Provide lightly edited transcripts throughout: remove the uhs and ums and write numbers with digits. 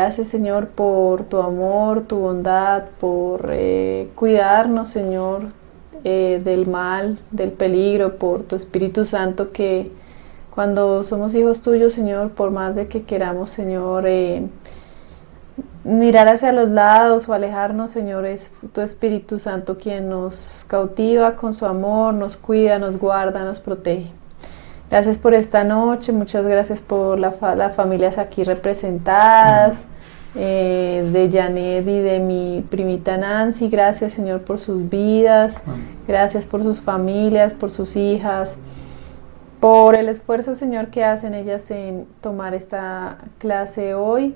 gracias, Señor, por tu amor, tu bondad, por cuidarnos, Señor, del mal, del peligro, por tu Espíritu Santo que cuando somos hijos tuyos, Señor, por más de que queramos, Señor, mirar hacia los lados o alejarnos, Señor, es tu Espíritu Santo quien nos cautiva con su amor, nos cuida, nos guarda, nos protege. Gracias por esta noche, muchas gracias por las familias aquí representadas, de Janet y de mi primita Nancy. Gracias, Señor, por sus vidas, gracias por sus familias, por sus hijas, por el esfuerzo, Señor, que hacen ellas en tomar esta clase hoy.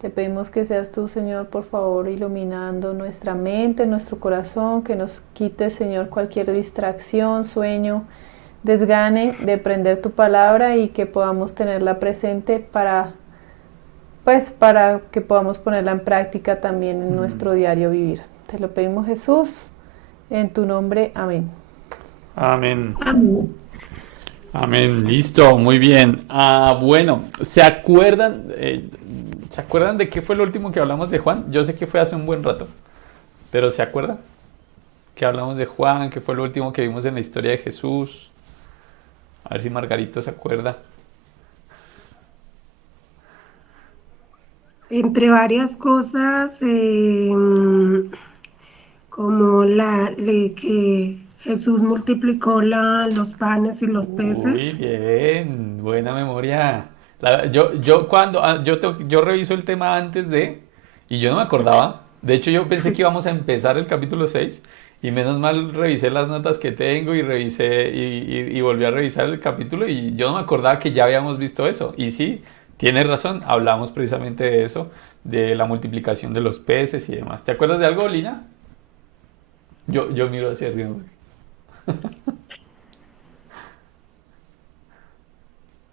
Te pedimos que seas tú, Señor, por favor, iluminando nuestra mente, nuestro corazón, que nos quites, Señor, cualquier distracción, sueño, desgane de aprender tu palabra y que podamos tenerla presente para que podamos ponerla en práctica también en nuestro diario vivir. Te lo pedimos, Jesús, en tu nombre. Amén. Amén. Amén, listo, muy bien. Bueno, ¿se acuerdan de qué fue lo último que hablamos de Juan? Yo sé que fue hace un buen rato, pero ¿se acuerdan? Que hablamos de Juan, que fue lo último que vimos en la historia de Jesús. A ver si Margarito se acuerda. Entre varias cosas, como que Jesús multiplicó los panes y los Uy, peces. bien, buena memoria. Yo reviso el tema antes y yo no me acordaba. De hecho, yo pensé que íbamos a empezar el capítulo 6 y menos mal revisé las notas que tengo y revisé y volví a revisar el capítulo y yo no me acordaba que ya habíamos visto eso. Y sí, tienes razón, hablamos precisamente de eso, de la multiplicación de los peces y demás. ¿Te acuerdas de algo, Lina? Yo miro hacia arriba.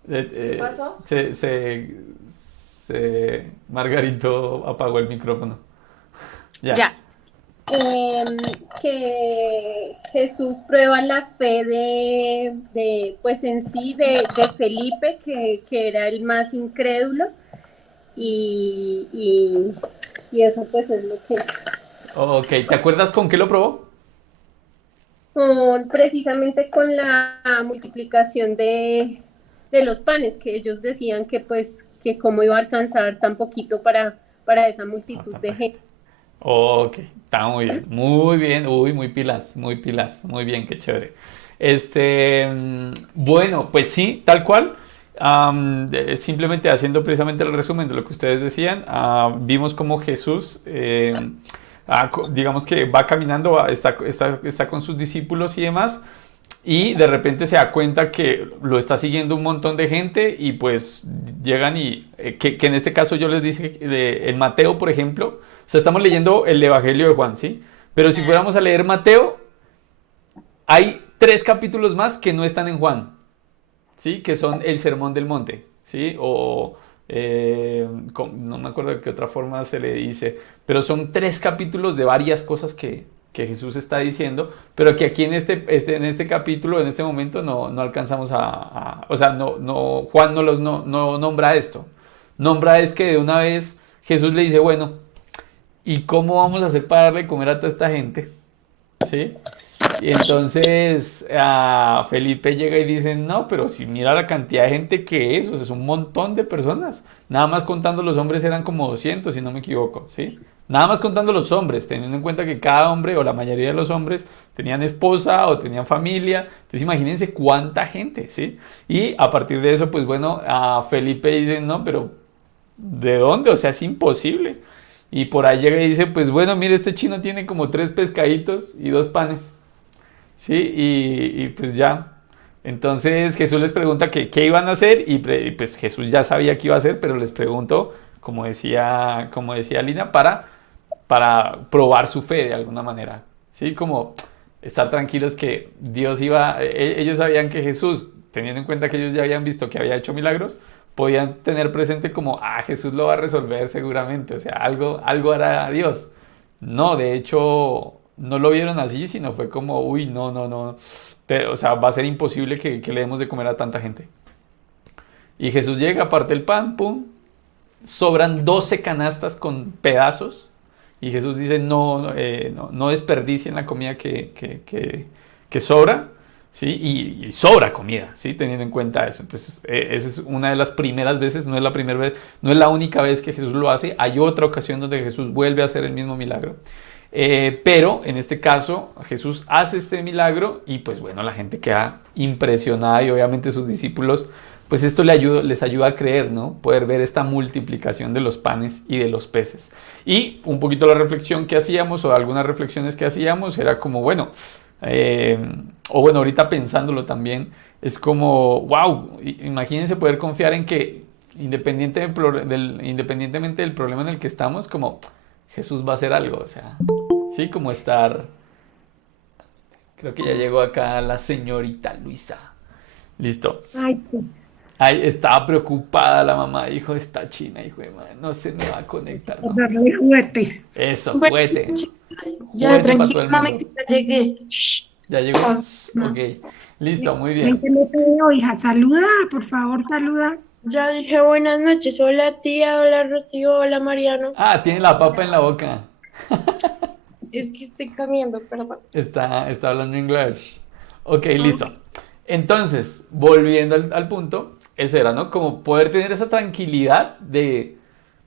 ¿Qué pasó? Margarito apagó el micrófono. Ya. Ya. Em, que Jesús prueba la fe pues en sí, de Felipe, que era el más incrédulo, y, y, y eso pues es lo que Ok, ¿te acuerdas con qué lo probó? precisamente con la multiplicación de los panes, que ellos decían que pues que cómo iba a alcanzar tan poquito para esa multitud de gente. Ok, está muy bien. Muy bien. Uy, muy pilas, muy pilas. Muy bien, qué chévere. Bueno, pues sí, tal cual. Simplemente haciendo precisamente el resumen de lo que ustedes decían, vimos cómo Jesús, digamos que va caminando, está con sus discípulos y demás, y de repente se da cuenta que lo está siguiendo un montón de gente y pues llegan que en este caso yo les dije, en Mateo, por ejemplo, o sea, estamos leyendo el Evangelio de Juan, ¿sí? Pero si fuéramos a leer Mateo, hay 3 capítulos más que no están en Juan, ¿sí? Que son el Sermón del Monte, ¿sí? No me acuerdo de qué otra forma se le dice, pero son 3 capítulos de varias cosas que Jesús está diciendo, pero que aquí en este capítulo, en este momento, no alcanzamos o sea, Juan no nombra esto. Nombra es que de una vez Jesús le dice, bueno, ¿y cómo vamos a hacer para darle de comer a toda esta gente? ¿Sí? Y entonces Felipe llega y dice, no, pero si mira la cantidad de gente que es, o sea, es un montón de personas. Nada más contando los hombres eran como 200, si no me equivoco, ¿sí? Nada más contando los hombres, teniendo en cuenta que cada hombre o la mayoría de los hombres tenían esposa o tenían familia. Entonces imagínense cuánta gente, ¿sí? Y a partir de eso, pues bueno, a Felipe dice, no, pero ¿de dónde? O sea, es imposible. Y por ahí llega y dice, pues bueno, mire, este chino tiene como 3 pescaditos y 2 panes. Sí, y pues ya. Entonces Jesús les pregunta que qué iban a hacer y pues Jesús ya sabía qué iba a hacer, pero les preguntó, como decía Lina, para probar su fe de alguna manera. Sí, como estar tranquilos que Dios ellos sabían que Jesús, teniendo en cuenta que ellos ya habían visto que había hecho milagros, podían tener presente como, Jesús lo va a resolver seguramente, o sea, algo hará Dios. No, de hecho, no lo vieron así, sino fue como, uy, no, no, no. O sea, va a ser imposible que le demos de comer a tanta gente. Y Jesús llega, parte el pan, pum, sobran 12 canastas con pedazos y Jesús dice, no desperdicien la comida que sobra, ¿sí? Y sobra comida, ¿sí? Teniendo en cuenta eso. Entonces, esa es una de las primeras veces, no es la primera vez, no es la única vez que Jesús lo hace. Hay otra ocasión donde Jesús vuelve a hacer el mismo milagro. Pero en este caso Jesús hace este milagro y pues bueno, la gente queda impresionada y obviamente sus discípulos, pues esto les ayuda a creer, ¿no? Poder ver esta multiplicación de los panes y de los peces. Y un poquito la reflexión que hacíamos o algunas reflexiones que hacíamos era como, bueno, o bueno, ahorita pensándolo también, es como, wow, imagínense poder confiar en que independientemente del problema en el que estamos, como Jesús va a hacer algo, o sea, sí, como estar, creo que ya llegó acá la señorita Luisa, listo. Ay, sí. Ay, estaba preocupada la mamá, dijo, esta china, hijo de madre, no se me va a conectar, Por no. darle juguete. Eso, Bueno, juguete, ya juguete para todo tranquila, el mami, mundo. que ya llegué. Shh. ¿Ya llegó? No. Ok, listo, muy Ven bien. que no te veo, hija. Saluda, por favor, saluda. Ya dije buenas noches. Hola tía, hola Rocío, hola Mariano. Ah, tiene la papa en la boca. Es que estoy comiendo, perdón. Está hablando inglés. Ok, listo. Entonces, volviendo al punto, eso era, ¿no? Como poder tener esa tranquilidad de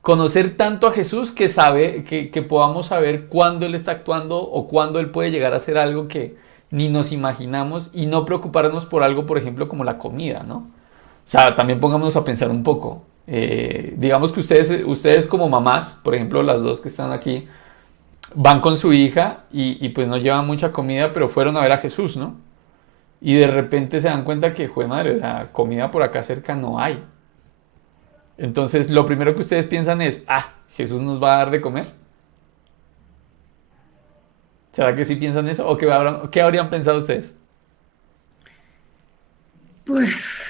conocer tanto a Jesús que podamos saber cuándo Él está actuando o cuándo Él puede llegar a hacer algo que ni nos imaginamos y no preocuparnos por algo, por ejemplo, como la comida, ¿no? O sea, también pongámonos a pensar un poco. Digamos que ustedes como mamás, por ejemplo, las dos que están aquí, van con su hija pues no llevan mucha comida, pero fueron a ver a Jesús, ¿no? Y de repente se dan cuenta que, jue madre, o sea, comida por acá cerca no hay. Entonces, lo primero que ustedes piensan es, Jesús nos va a dar de comer. ¿Será que sí piensan eso? ¿O qué habrían pensado ustedes? Pues,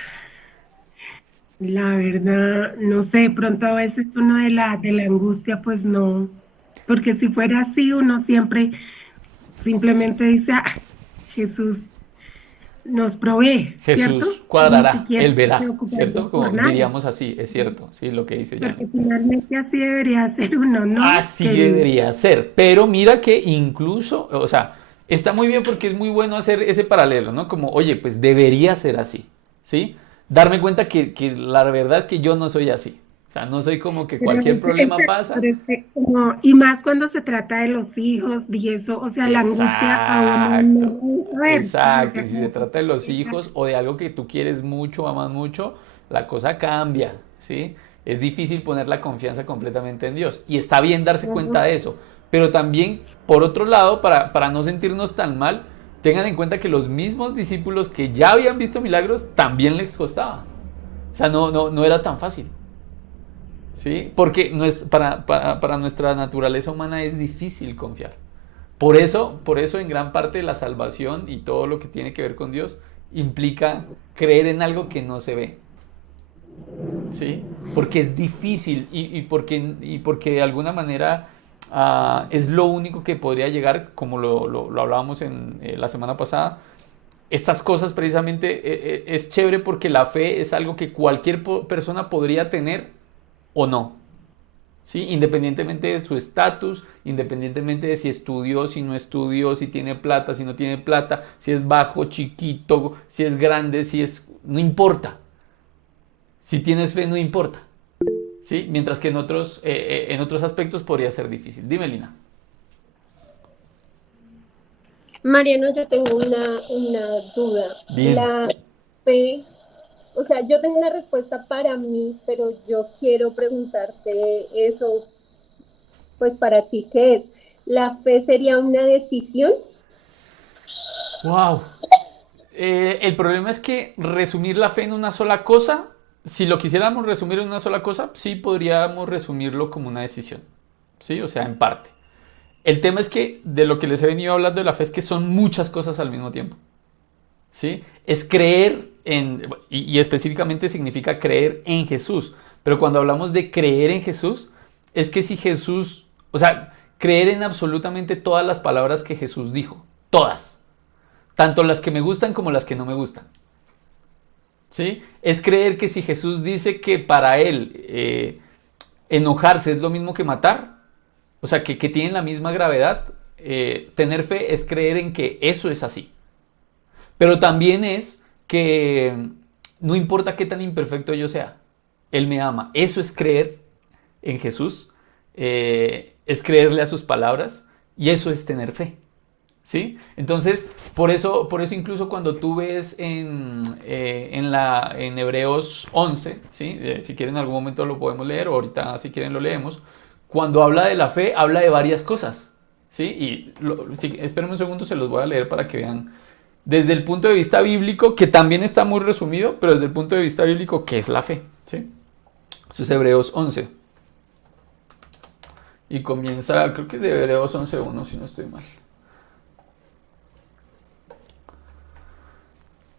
la verdad, no sé, de pronto a veces uno de la angustia, pues no. Porque si fuera así, uno siempre simplemente dice, Jesús nos provee, ¿cierto? Jesús Ni cuadrará, siquiera Él verá, preocuparnos ¿cierto? por Como nada. diríamos así, es cierto, sí, lo que dice Porque Yanni. finalmente así debería ser uno, ¿no? Así debería ser, pero mira que incluso, o sea, está muy bien porque es muy bueno hacer ese paralelo, ¿no? Como, oye, pues debería ser así, ¿sí? Darme cuenta que la verdad es que yo no soy así, o sea, no soy como que Pero cualquier problema pasa. pero es que y más cuando se trata de los hijos y eso, o sea, la angustia a uno no Exacto, le gusta ver, o exacto, sea, y si se como trata de los que hijos o de algo que tú quieres mucho, amas mucho, la cosa cambia, ¿sí? Es difícil poner la confianza completamente en Dios y está bien darse cuenta de eso, pero también, por otro lado, para no sentirnos tan mal, tengan en cuenta que los mismos discípulos que ya habían visto milagros también les costaba, o sea, no era tan fácil, ¿sí? Porque para nuestra naturaleza humana es difícil confiar. Por eso en gran parte la salvación y todo lo que tiene que ver con Dios implica creer en algo que no se ve, ¿sí? Porque es difícil porque de alguna manera es lo único que podría llegar, como lo hablábamos en la semana pasada. Estas cosas precisamente es chévere porque la fe es algo que cualquier persona podría tener o no, ¿sí? Independientemente de su estatus, independientemente de si estudió, si no estudió, si tiene plata, si no tiene plata, si es bajo, chiquito, si es grande, no importa. Si tienes fe, no importa, ¿sí? Mientras que en otros aspectos podría ser difícil. Dime, Lina. Mariano, yo tengo una duda. Bien. La fe, o sea, yo tengo una respuesta para mí, pero yo quiero preguntarte eso, pues para ti, ¿qué es? ¿La fe sería una decisión? Wow. El problema es que resumir la fe en una sola cosa, si lo quisiéramos resumir en una sola cosa, sí podríamos resumirlo como una decisión, ¿sí? O sea, en parte. El tema es que de lo que les he venido hablando de la fe es que son muchas cosas al mismo tiempo, ¿sí? Es creer y específicamente significa creer en Jesús. Pero cuando hablamos de creer en Jesús, es que si Jesús, o sea, creer en absolutamente todas las palabras que Jesús dijo, todas, tanto las que me gustan como las que no me gustan, ¿sí? Es creer que si Jesús dice que para él enojarse es lo mismo que matar, o sea, que tienen la misma gravedad. Tener fe es creer en que eso es así. Pero también es que no importa qué tan imperfecto yo sea, Él me ama. Eso es creer en Jesús, es creerle a sus palabras, y eso es tener fe. ¿Sí? Entonces, por eso incluso cuando tú ves en Hebreos 11, ¿sí? Si quieren en algún momento lo podemos leer, o ahorita si quieren lo leemos, cuando habla de la fe, habla de varias cosas, ¿sí? Y espérenme un segundo, se los voy a leer para que vean desde el punto de vista bíblico, que también está muy resumido, pero desde el punto de vista bíblico, ¿qué es la fe? ¿Sí? Esto es Hebreos 11. Y comienza, creo que es de Hebreos 11:1, si no estoy mal.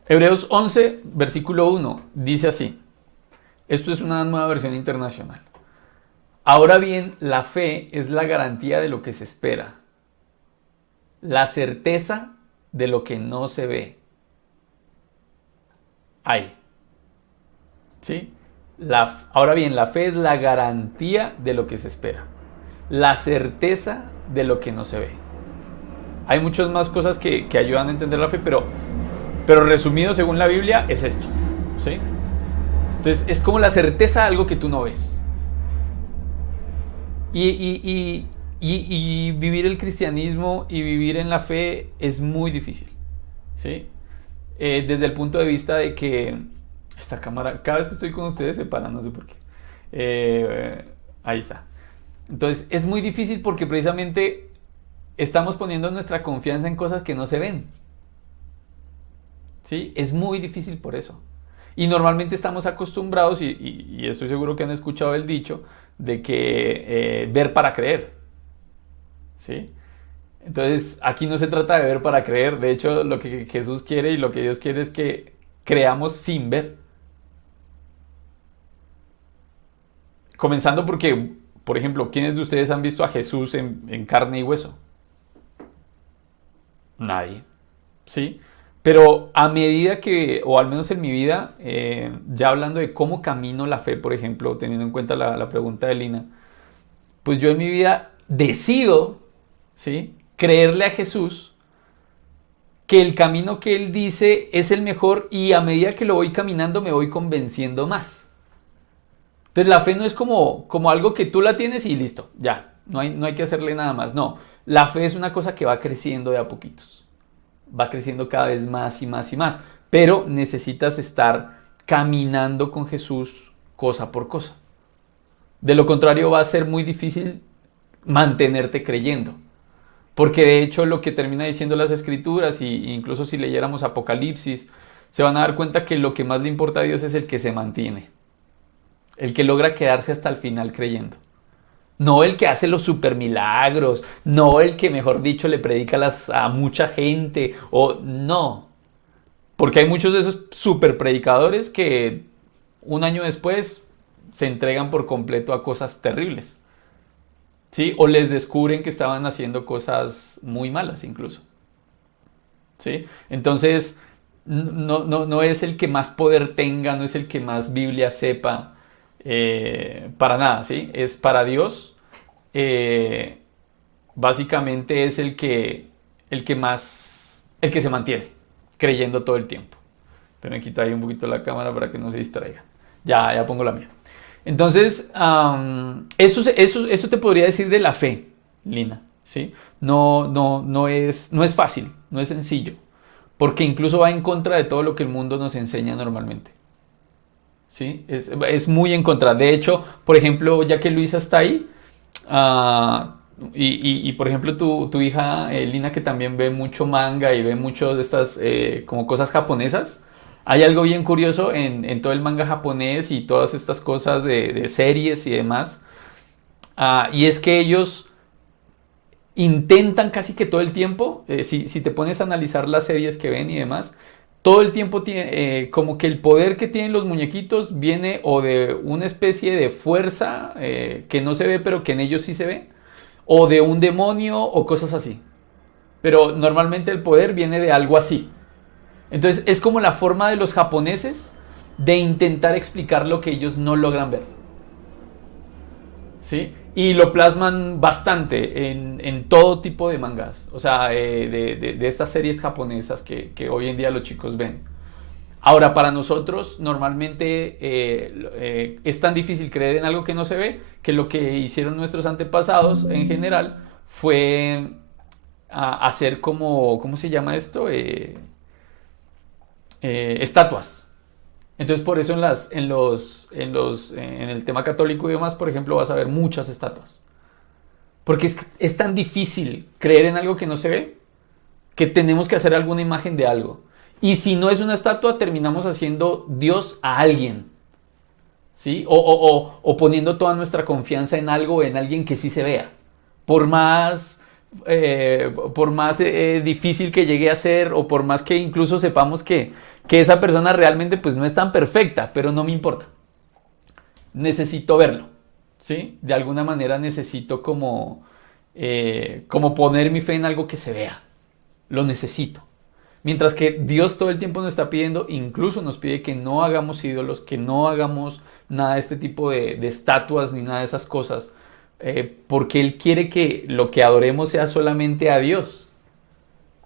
Hebreos 11, versículo 1, dice así. Esto es una nueva versión internacional. Ahora bien, la fe es la garantía de lo que se espera, la certeza de lo que no se ve. Ahí. ¿Sí? Ahora bien, la fe es la garantía de lo que se espera, la certeza de lo que no se ve. Hay muchas más cosas que ayudan a entender la fe, pero resumido según la Biblia es esto, ¿sí? Entonces es como la certeza de algo que tú no ves. Y vivir el cristianismo y vivir en la fe es muy difícil, ¿sí? Desde el punto de vista de que esta cámara, cada vez que estoy con ustedes se para, no sé por qué. Ahí está. Entonces es muy difícil porque precisamente estamos poniendo nuestra confianza en cosas que no se ven. ¿Sí? Es muy difícil por eso. Y normalmente estamos acostumbrados, y estoy seguro que han escuchado el dicho, de que ver para creer. ¿Sí? Entonces, aquí no se trata de ver para creer. De hecho, lo que Jesús quiere y lo que Dios quiere es que creamos sin ver. Comenzando porque, por ejemplo, ¿quiénes de ustedes han visto a Jesús en carne y hueso? Nadie. ¿Sí? Pero a medida que, o al menos en mi vida, ya hablando de cómo camino la fe, por ejemplo, teniendo en cuenta la pregunta de Lina, pues yo en mi vida decido, ¿sí?, creerle a Jesús que el camino que Él dice es el mejor, y a medida que lo voy caminando me voy convenciendo más. Entonces la fe no es como algo que tú la tienes y listo, ya, no hay que hacerle nada más. No, la fe es una cosa que va creciendo de a poquitos. Va creciendo cada vez más y más y más, pero necesitas estar caminando con Jesús cosa por cosa. De lo contrario va a ser muy difícil mantenerte creyendo, porque de hecho lo que termina diciendo las Escrituras, y incluso si leyéramos Apocalipsis, se van a dar cuenta que lo que más le importa a Dios es el que se mantiene, el que logra quedarse hasta el final creyendo. No el que hace los super milagros, no el que, mejor dicho, le predica a mucha gente, o no. Porque hay muchos de esos super predicadores que un año después se entregan por completo a cosas terribles, ¿sí? O les descubren que estaban haciendo cosas muy malas incluso, ¿sí? Entonces, no es el que más poder tenga, no es el que más Biblia sepa, para nada, ¿sí? Es para Dios. Básicamente es el que se mantiene creyendo todo el tiempo. Pero me quito ahí un poquito la cámara para que no se distraiga. Ya pongo la mía. Entonces, eso te podría decir de la fe, Lina, ¿sí? No es fácil, no es sencillo, porque incluso va en contra de todo lo que el mundo nos enseña normalmente. ¿Sí? Es muy en contra. De hecho, por ejemplo, ya que Luisa está ahí, y por ejemplo tu hija Lina, que también ve mucho manga y ve mucho de estas como cosas japonesas, hay algo bien curioso en todo el manga japonés y todas estas cosas de series y demás, y es que ellos intentan casi que todo el tiempo, si te pones a analizar las series que ven y demás, todo el tiempo tiene como que el poder que tienen los muñequitos viene o de una especie de fuerza que no se ve pero que en ellos sí se ve, o de un demonio o cosas así. Pero normalmente el poder viene de algo así. Entonces es como la forma de los japoneses de intentar explicar lo que ellos no logran ver. ¿sí? Y lo plasman bastante en todo tipo de mangas, o sea, de estas series japonesas que hoy en día los chicos ven. Ahora, para nosotros normalmente es tan difícil creer en algo que no se ve que lo que hicieron nuestros antepasados en general fue hacer como, ¿cómo se llama esto? Estatuas. Entonces por eso en el tema católico y demás, por ejemplo, vas a ver muchas estatuas. Porque es tan difícil creer en algo que no se ve que tenemos que hacer alguna imagen de algo. Y si no es una estatua, terminamos haciendo Dios a alguien. ¿Sí? O poniendo toda nuestra confianza en algo, en alguien que sí se vea. Por más, difícil que llegue a ser, o por más que incluso sepamos que esa persona realmente pues no es tan perfecta, pero no me importa. Necesito verlo. ¿Sí? De alguna manera necesito como poner mi fe en algo que se vea. Lo necesito. Mientras que Dios todo el tiempo nos está pidiendo, incluso nos pide que no hagamos ídolos, que no hagamos nada de este tipo de estatuas ni nada de esas cosas, porque Él quiere que lo que adoremos sea solamente a Dios.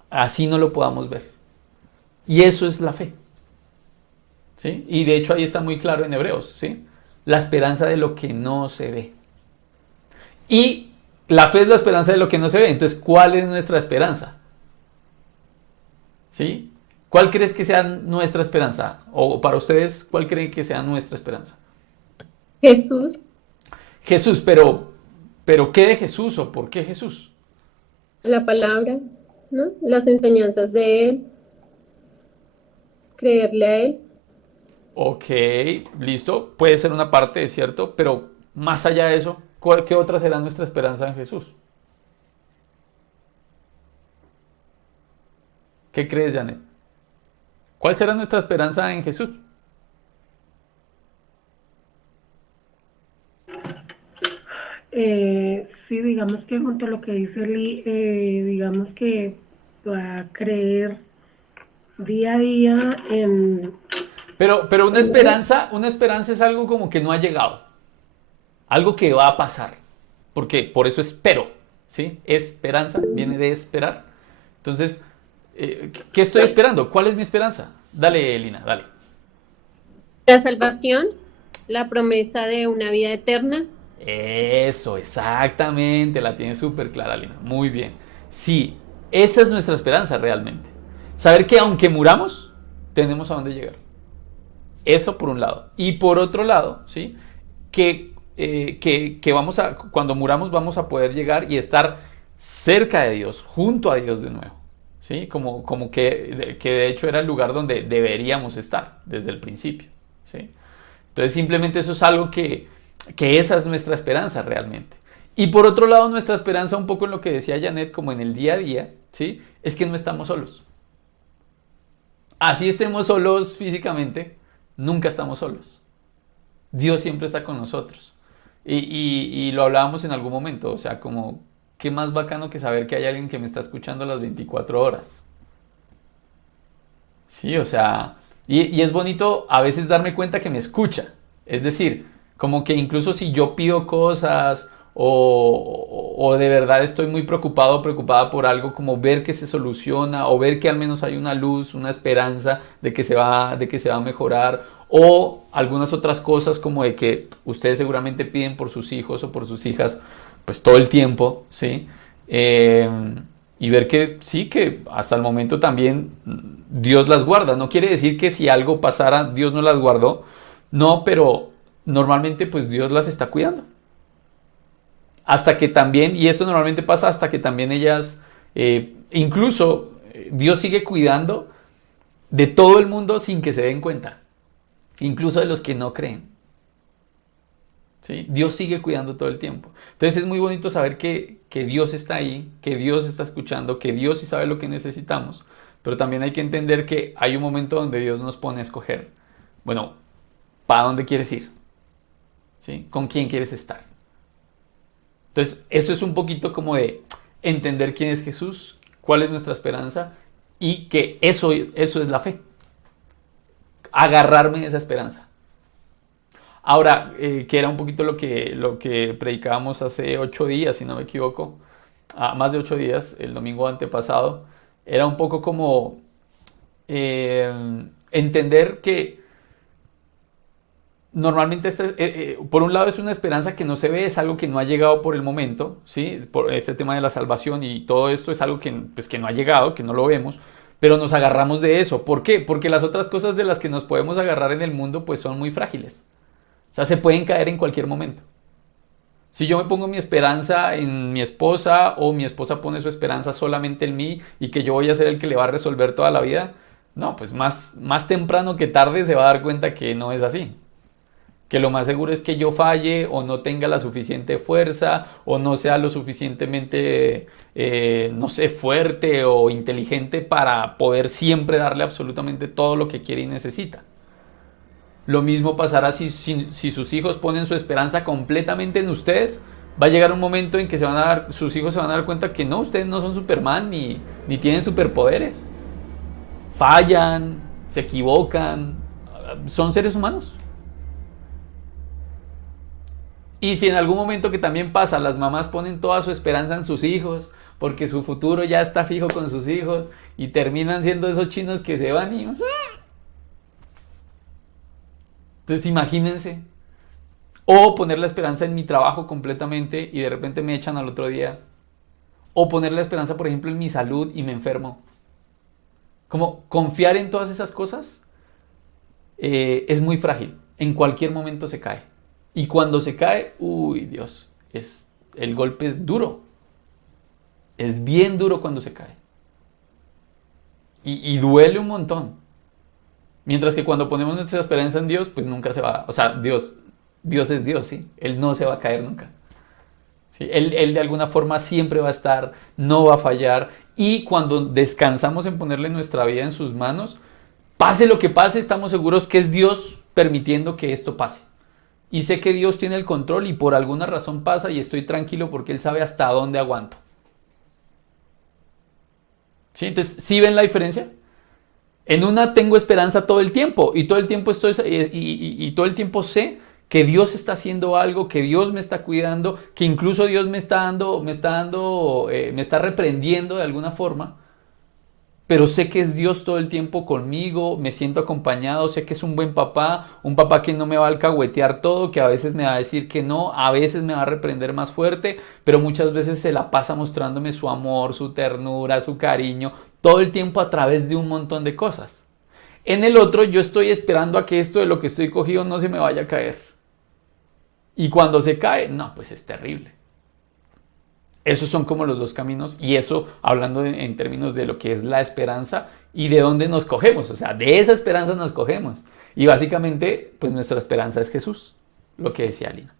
Así no lo podamos ver. Y eso es la fe. ¿Sí? Y de hecho ahí está muy claro en Hebreos, ¿sí? La esperanza de lo que no se ve. Y la fe es la esperanza de lo que no se ve. Entonces, ¿cuál es nuestra esperanza? ¿Sí? ¿Cuál crees que sea nuestra esperanza? O para ustedes, ¿cuál creen que sea nuestra esperanza? Jesús, Jesús, pero ¿qué de Jesús o por qué Jesús? la palabra, ¿no? Las enseñanzas de Él, creerle a Él. Ok, listo. Puede ser una parte, es cierto, pero más allá de eso, ¿qué otra será nuestra esperanza en Jesús? ¿Qué crees, Janet? ¿Cuál será nuestra esperanza en Jesús? Sí, digamos que junto a lo que dice Lee, digamos que a creer día a día Pero una esperanza es algo como que no ha llegado, algo que va a pasar. ¿Por qué? Por eso espero, ¿sí? Esperanza viene de esperar. Entonces, ¿qué estoy esperando? ¿Cuál es mi esperanza? Dale, Lina, dale. La salvación, la promesa de una vida eterna. Eso, exactamente, la tienes súper clara, Lina. Muy bien. Sí, esa es nuestra esperanza realmente. Saber que aunque muramos, tenemos a dónde llegar. Eso por un lado. Y por otro lado, ¿sí? Que cuando muramos vamos a poder llegar y estar cerca de Dios, junto a Dios de nuevo. ¿Sí? Como que de hecho era el lugar donde deberíamos estar desde el principio. ¿Sí? Entonces simplemente eso es algo que esa es nuestra esperanza realmente. Y por otro lado, nuestra esperanza, un poco en lo que decía Janet, como en el día a día, ¿sí? Es que no estamos solos. Así estemos solos físicamente, nunca estamos solos. Dios siempre está con nosotros. Y lo hablábamos en algún momento, o sea, como, qué más bacano que saber que hay alguien que me está escuchando a las 24 horas. Sí, o sea, y es bonito a veces darme cuenta que me escucha. Es decir, como que incluso si yo pido cosas o de verdad estoy muy preocupado o preocupada por algo, como ver que se soluciona o ver que al menos hay una luz, una esperanza de que se va a mejorar, o algunas otras cosas como de que ustedes seguramente piden por sus hijos o por sus hijas pues todo el tiempo, ¿sí? Eh, y ver que sí, que hasta el momento también Dios las guarda. No quiere decir que si algo pasara Dios no las guardó, no, pero normalmente pues Dios las está cuidando. Hasta que también, y esto normalmente pasa hasta que también ellas, incluso Dios sigue cuidando de todo el mundo sin que se den cuenta, incluso de los que no creen. ¿Sí? Dios sigue cuidando todo el tiempo. Entonces es muy bonito saber que Dios está ahí, que Dios está escuchando, que Dios sí sabe lo que necesitamos, pero también hay que entender que hay un momento donde Dios nos pone a escoger. Bueno, ¿para dónde quieres ir? ¿Sí? ¿Con quién quieres estar? Entonces, eso es un poquito como de entender quién es Jesús, cuál es nuestra esperanza y que eso es la fe. Agarrarme de esa esperanza. Ahora, que era un poquito lo que predicábamos hace 8 días, si no me equivoco, más de 8 días, el domingo antepasado, era un poco como entender que normalmente por un lado es una esperanza que no se ve, es algo que no ha llegado por el momento, ¿sí? Por este tema de la salvación y todo esto es algo que, pues, que no ha llegado, que no lo vemos, pero nos agarramos de eso. ¿Por qué? Porque las otras cosas de las que nos podemos agarrar en el mundo pues son muy frágiles. O sea, se pueden caer en cualquier momento. Si yo me pongo mi esperanza en mi esposa o mi esposa pone su esperanza solamente en mí y que yo voy a ser el que le va a resolver toda la vida, no, pues más temprano que tarde se va a dar cuenta que no es así. Que lo más seguro es que yo falle o no tenga la suficiente fuerza o no sea lo suficientemente, no sé, fuerte o inteligente para poder siempre darle absolutamente todo lo que quiere y necesita. Lo mismo pasará si sus hijos ponen su esperanza completamente en ustedes. Va a llegar un momento en que sus hijos se van a dar cuenta que no, ustedes no son Superman ni tienen superpoderes. Fallan, se equivocan, son seres humanos. Y si en algún momento, que también pasa, las mamás ponen toda su esperanza en sus hijos, porque su futuro ya está fijo con sus hijos, y terminan siendo esos chinos que se van y... Entonces imagínense. O poner la esperanza en mi trabajo completamente y de repente me echan al otro día. O poner la esperanza, por ejemplo, en mi salud y me enfermo. Como confiar en todas esas cosas es muy frágil. En cualquier momento se cae. Y cuando se cae, uy, Dios, el golpe es duro. Es bien duro cuando se cae. Y duele un montón. Mientras que cuando ponemos nuestra esperanza en Dios, pues nunca se va. O sea, Dios es Dios, ¿sí? Él no se va a caer nunca. ¿Sí? Él de alguna forma siempre va a estar, no va a fallar. Y cuando descansamos en ponerle nuestra vida en sus manos, pase lo que pase, estamos seguros que es Dios permitiendo que esto pase. Y sé que Dios tiene el control y por alguna razón pasa y estoy tranquilo porque Él sabe hasta dónde aguanto. ¿Sí? Entonces, ¿sí ven la diferencia? En una tengo esperanza todo el tiempo y todo el tiempo todo el tiempo sé que Dios está haciendo algo, que Dios me está cuidando, que incluso Dios me está reprendiendo de alguna forma. Pero sé que es Dios todo el tiempo conmigo, me siento acompañado, sé que es un buen papá, un papá que no me va a alcahuetear todo, que a veces me va a decir que no, a veces me va a reprender más fuerte, pero muchas veces se la pasa mostrándome su amor, su ternura, su cariño, todo el tiempo a través de un montón de cosas. En el otro yo estoy esperando a que esto de lo que estoy cogido no se me vaya a caer. Y cuando se cae, no, pues es terrible. Esos son como los dos caminos y eso hablando en términos de lo que es la esperanza y de dónde nos cogemos, o sea, de esa esperanza nos cogemos. Y básicamente, pues nuestra esperanza es Jesús, lo que decía Lina.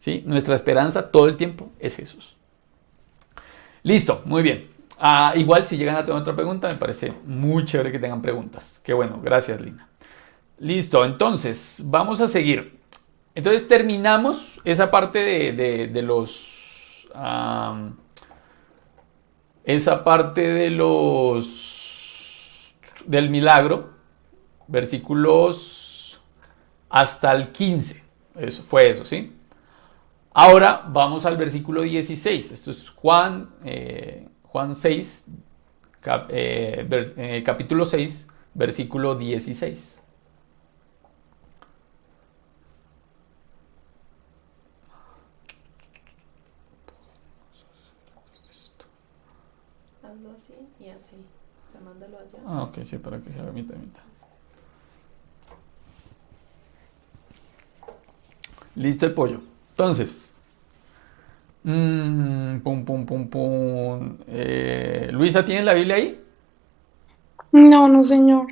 ¿Sí? Nuestra esperanza todo el tiempo es Jesús. Listo, muy bien. Igual si llegan a tener otra pregunta, me parece muy chévere que tengan preguntas. Qué bueno, gracias Lina. Listo, entonces vamos a seguir. Entonces terminamos esa parte de los... esa parte del milagro, versículos hasta el 15. Eso fue eso, ¿sí? Ahora vamos al versículo 16. Esto es Juan 6, capítulo 6, versículo 16. Hazlo así y así. O sea, mándalo allá. Ok, sí, para que se haga mitad y mitad. Listo el pollo. Entonces, pum, pum, pum, pum. Luisa, ¿tienes la Biblia ahí? No, no, señor.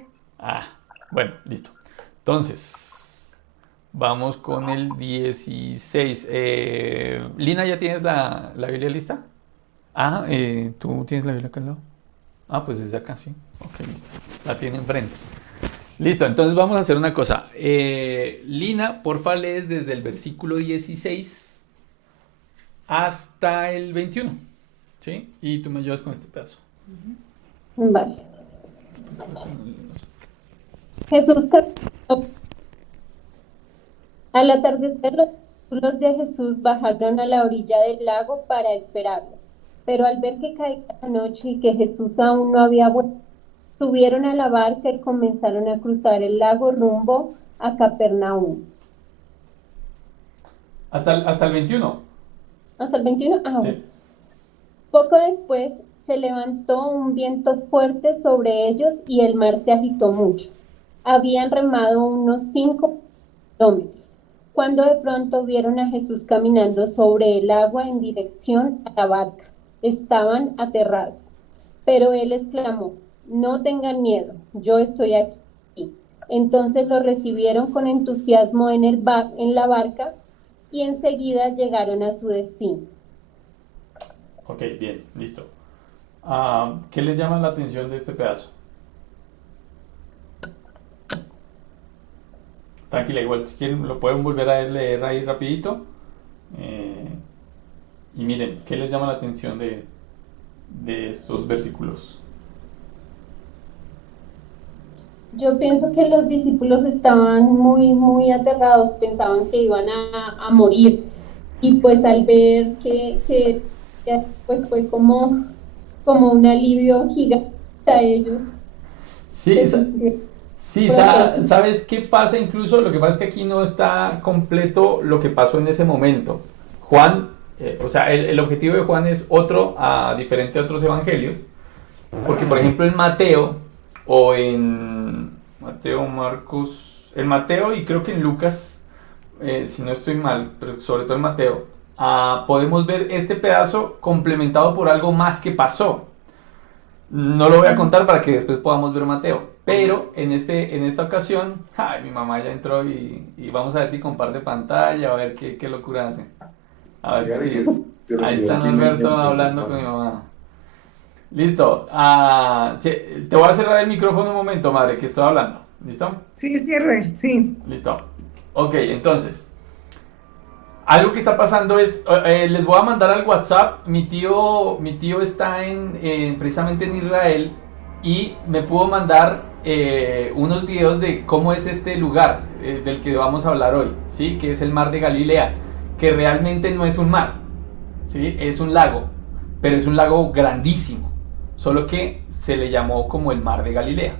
Bueno, listo. Entonces, vamos con el 16. Lina, ¿ya tienes la Biblia lista? ¿Tú tienes la Biblia acá al lado? Pues desde acá, sí. Ok, listo. La tiene enfrente. Listo, entonces vamos a hacer una cosa. Lina, porfa, lees desde el versículo 16 hasta el 21. ¿Sí? Y tú me ayudas con este pedazo. Vale. Jesús Al atardecer, los discípulos de Jesús bajaron a la orilla del lago para esperarlo, pero al ver que caía la noche y que Jesús aún no había vuelto, subieron a la barca y comenzaron a cruzar el lago rumbo a Capernaum. Hasta el 21. ¿Hasta el 21? Bueno. Sí. Poco después se levantó un viento fuerte sobre ellos y el mar se agitó mucho. Habían remado unos 5 kilómetros, cuando de pronto vieron a Jesús caminando sobre el agua en dirección a la barca. Estaban aterrados, pero él exclamó: no tengan miedo, yo estoy aquí. Entonces lo recibieron con entusiasmo en la barca y enseguida llegaron a su destino. Ok, bien, listo. ¿Qué les llama la atención de este pedazo? Tranquila, igual si quieren lo pueden volver a leer ahí rapidito. Y miren, ¿qué les llama la atención de estos versículos? Yo pienso que los discípulos estaban muy, muy aterrados, pensaban que iban a morir y pues al ver que pues fue como un alivio gigante a ellos. Sí, sí, ¿sabes qué pasa? Incluso lo que pasa es que aquí no está completo lo que pasó en ese momento. Juan, o sea, el objetivo de Juan es otro, diferente a otros evangelios, porque por ejemplo en Mateo o en Mateo, Marcos, en Mateo y creo que en Lucas, si no estoy mal, pero sobre todo en Mateo, podemos ver este pedazo complementado por algo más que pasó. No lo voy a contar para que después podamos ver Mateo. Pero en esta ocasión, ay, mi mamá ya entró y vamos a ver si comparte pantalla, a ver qué locura hace. A ver si ahí está Alberto hablando con mi mamá. Listo. Sí, te voy a cerrar el micrófono un momento, madre, que estoy hablando. ¿Listo? Sí, cierre, sí. Listo. Ok, entonces. Algo que está pasando es, les voy a mandar al WhatsApp, mi tío está precisamente en Israel y me pudo mandar unos videos de cómo es este lugar del que vamos a hablar hoy, ¿sí? Que es el mar de Galilea, que realmente no es un mar, ¿sí? Es un lago, pero es un lago grandísimo, solo que se le llamó como el mar de Galilea.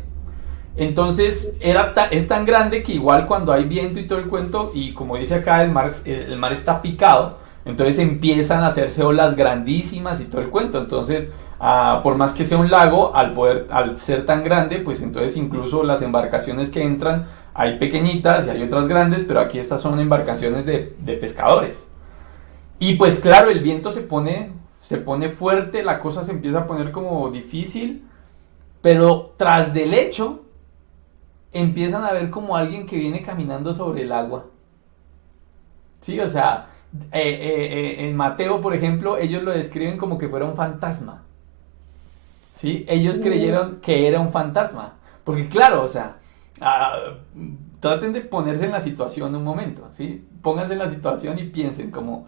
Entonces es tan grande que igual cuando hay viento y todo el cuento, y como dice acá, el mar está picado, entonces empiezan a hacerse olas grandísimas y todo el cuento. Entonces, por más que sea un lago, al ser tan grande, pues entonces incluso las embarcaciones que entran, hay pequeñitas y hay otras grandes, pero aquí estas son embarcaciones de pescadores. Y pues claro, el viento se pone fuerte, la cosa se empieza a poner como difícil, pero tras del hecho empiezan a ver como alguien que viene caminando sobre el agua. Sí, o sea, en Mateo, por ejemplo, ellos lo describen como que fuera un fantasma. ¿Sí? Ellos creyeron que era un fantasma. Porque claro, o sea, traten de ponerse en la situación un momento, ¿sí? Pónganse en la situación y piensen como,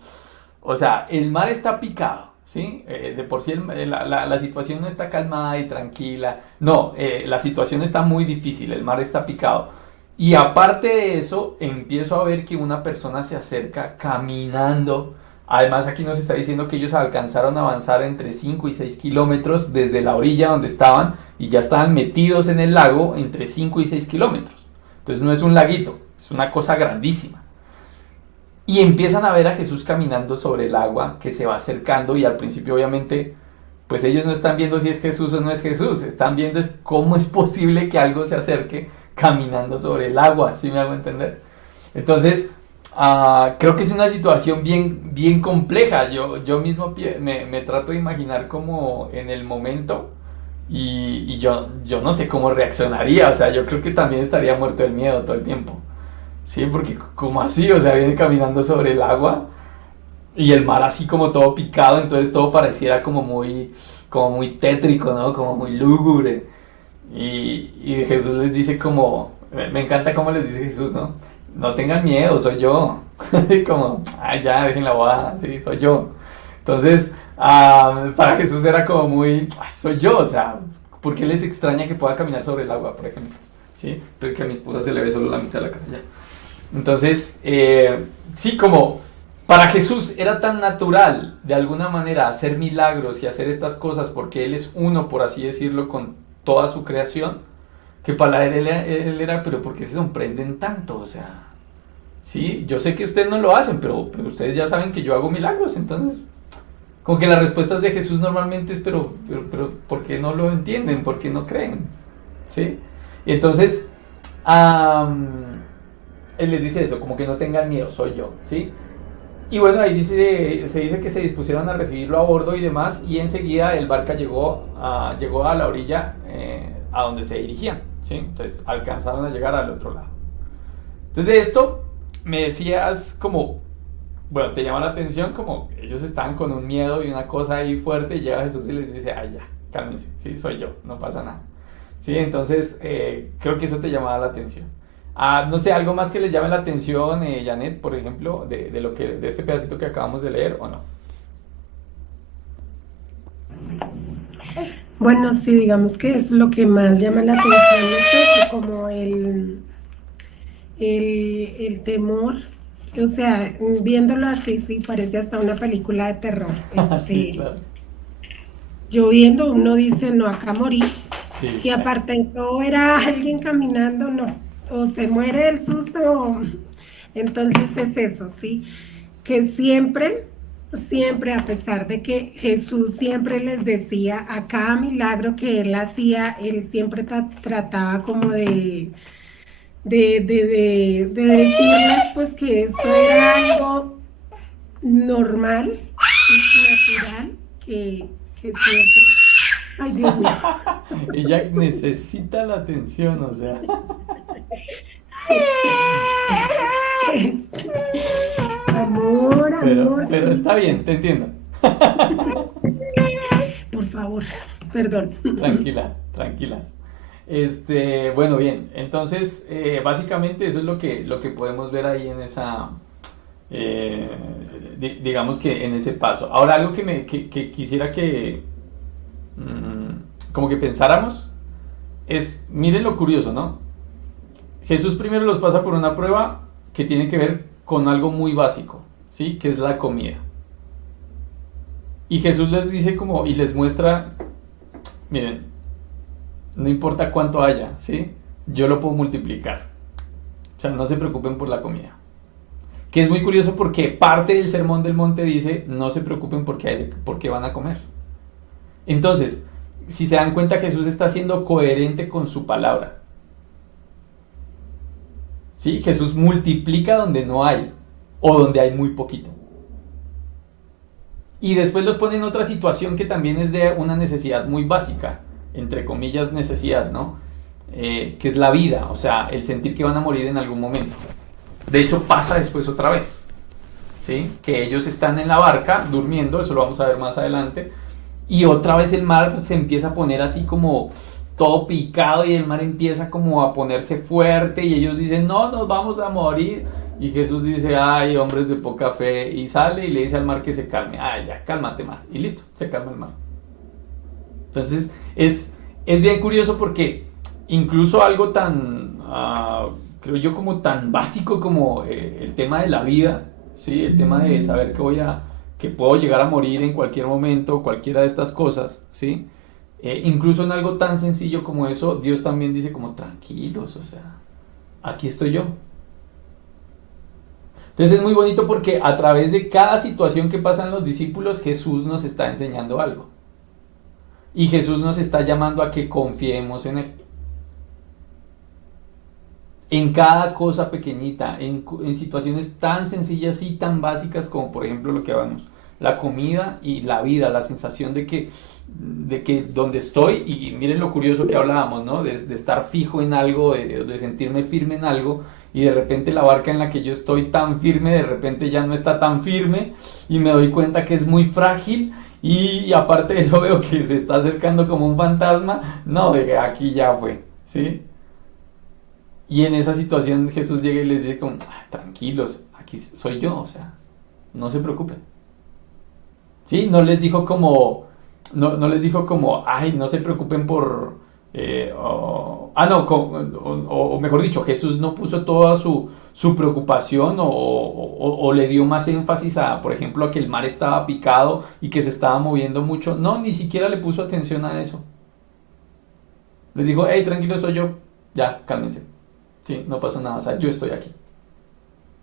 o sea, el mar está picado. ¿Sí? De por sí la situación no está calmada y tranquila. No, la situación está muy difícil, el mar está picado. Y aparte de eso, empiezo a ver que una persona se acerca caminando. Además, aquí nos está diciendo que ellos alcanzaron a avanzar entre 5 y 6 kilómetros desde la orilla donde estaban y ya estaban metidos en el lago entre 5 y 6 kilómetros. Entonces no es un laguito, es una cosa grandísima. Y empiezan a ver a Jesús caminando sobre el agua que se va acercando y al principio obviamente pues ellos no están viendo si es Jesús o no es Jesús, están viendo es cómo es posible que algo se acerque caminando sobre el agua, ¿sí me hago entender? Entonces creo que es una situación bien compleja, yo mismo me trato de imaginar como en el momento y yo no sé cómo reaccionaría, o sea, yo creo que también estaría muerto del miedo todo el tiempo. Sí, porque como así, o sea, viene caminando sobre el agua y el mar así como todo picado, entonces todo pareciera como muy tétrico, ¿no? Como muy lúgubre. Y Jesús les dice como, me encanta cómo les dice Jesús, ¿no? No tengan miedo, soy yo. Como, ay, ya, dejen la boda, sí, soy yo. Entonces, para Jesús era como muy, ay, soy yo, o sea, ¿por qué les extraña que pueda caminar sobre el agua, por ejemplo? ¿Sí? Entonces que a mi esposa se le ve solo la mitad de la cara, ya. Entonces, sí, como para Jesús era tan natural de alguna manera hacer milagros y hacer estas cosas porque Él es uno, por así decirlo, con toda su creación, que para él era, pero ¿por qué se sorprenden tanto? O sea, sí, yo sé que ustedes no lo hacen, pero ustedes ya saben que yo hago milagros, entonces, como que las respuestas de Jesús normalmente es, pero ¿por qué no lo entienden? ¿Por qué no creen? ¿Sí? Y entonces, Él les dice eso, como que no tengan miedo, soy yo, ¿sí? Y bueno, ahí se dice que se dispusieron a recibirlo a bordo y demás, y enseguida el barca llegó a la orilla a donde se dirigían, ¿sí? Entonces alcanzaron a llegar al otro lado. Entonces de esto me decías como, bueno, te llama la atención como ellos están con un miedo y una cosa ahí fuerte y llega Jesús y les dice, ay ya, cálmense, sí, soy yo, no pasa nada. Sí, entonces creo que eso te llamaba la atención. No sé, algo más que les llame la atención, Janet, por ejemplo, de este pedacito que acabamos de leer, ¿o no? Bueno, sí, digamos que es lo que más llama la atención, es eso, como el temor. O sea, viéndolo así, sí, parece hasta una película de terror. Sí, claro. Lloviendo, uno dice, no, acá morí. Sí, Y aparte de todo era alguien caminando, no. O se muere del susto, entonces es eso, ¿sí? Que siempre, a pesar de que Jesús siempre les decía a cada milagro que él hacía, él siempre trataba como de decirles pues que eso era algo normal, natural, que siempre... Ay, Dios mío. Ella necesita la atención, o sea. Amor. Pero está bien, te entiendo. Por favor, perdón. Tranquila. Bueno, bien. Entonces, básicamente eso es lo que podemos ver ahí en esa, digamos que en ese paso. Ahora, algo que quisiera que, como que pensáramos, es, miren lo curioso, ¿no? Jesús primero los pasa por una prueba que tiene que ver con algo muy básico, ¿sí? Que es la comida. Y Jesús les dice como, y les muestra, miren, no importa cuánto haya, ¿sí? Yo lo puedo multiplicar. O sea, no se preocupen por la comida. Que es muy curioso porque parte del Sermón del Monte dice, no se preocupen porque van a comer. Entonces, si se dan cuenta, Jesús está siendo coherente con su palabra. ¿Sí? Jesús multiplica donde no hay o donde hay muy poquito. Y después los pone en otra situación que también es de una necesidad muy básica, entre comillas necesidad, ¿no? Que es la vida, o sea, el sentir que van a morir en algún momento. De hecho, pasa después otra vez, ¿sí? Que ellos están en la barca durmiendo, eso lo vamos a ver más adelante, y otra vez el mar se empieza a poner así como todo picado y el mar empieza como a ponerse fuerte y ellos dicen, no, nos vamos a morir. Y Jesús dice, ay, hombres de poca fe, y sale y le dice al mar que se calme. Ay, ya, cálmate, mar. Y listo, se calma el mar. Entonces, es bien curioso porque incluso algo tan, creo yo, como tan básico como el tema de la vida, ¿sí? El tema de saber que puedo llegar a morir en cualquier momento, cualquiera de estas cosas, ¿sí? Incluso en algo tan sencillo como eso, Dios también dice como, tranquilos, o sea, aquí estoy yo. Entonces es muy bonito porque a través de cada situación que pasan los discípulos, Jesús nos está enseñando algo. Y Jesús nos está llamando a que confiemos en Él. En cada cosa pequeñita, en situaciones tan sencillas y tan básicas como por ejemplo lo que hablamos, la comida y la vida, la sensación de que donde estoy, y miren lo curioso que hablábamos, ¿no? De estar fijo en algo, de sentirme firme en algo, y de repente la barca en la que yo estoy tan firme, de repente ya no está tan firme, y me doy cuenta que es muy frágil, y aparte de eso veo que se está acercando como un fantasma, no, de que aquí ya fue, ¿sí? Y en esa situación Jesús llega y les dice como, tranquilos, aquí soy yo, o sea, no se preocupen. ¿Sí? No les dijo como, ay, no se preocupen o mejor dicho, Jesús no puso toda su preocupación o le dio más énfasis a, por ejemplo, a que el mar estaba picado y que se estaba moviendo mucho. No, ni siquiera le puso atención a eso. Les dijo, hey, tranquilo, soy yo. Ya, cálmense. Sí, no pasa nada, o sea, yo estoy aquí.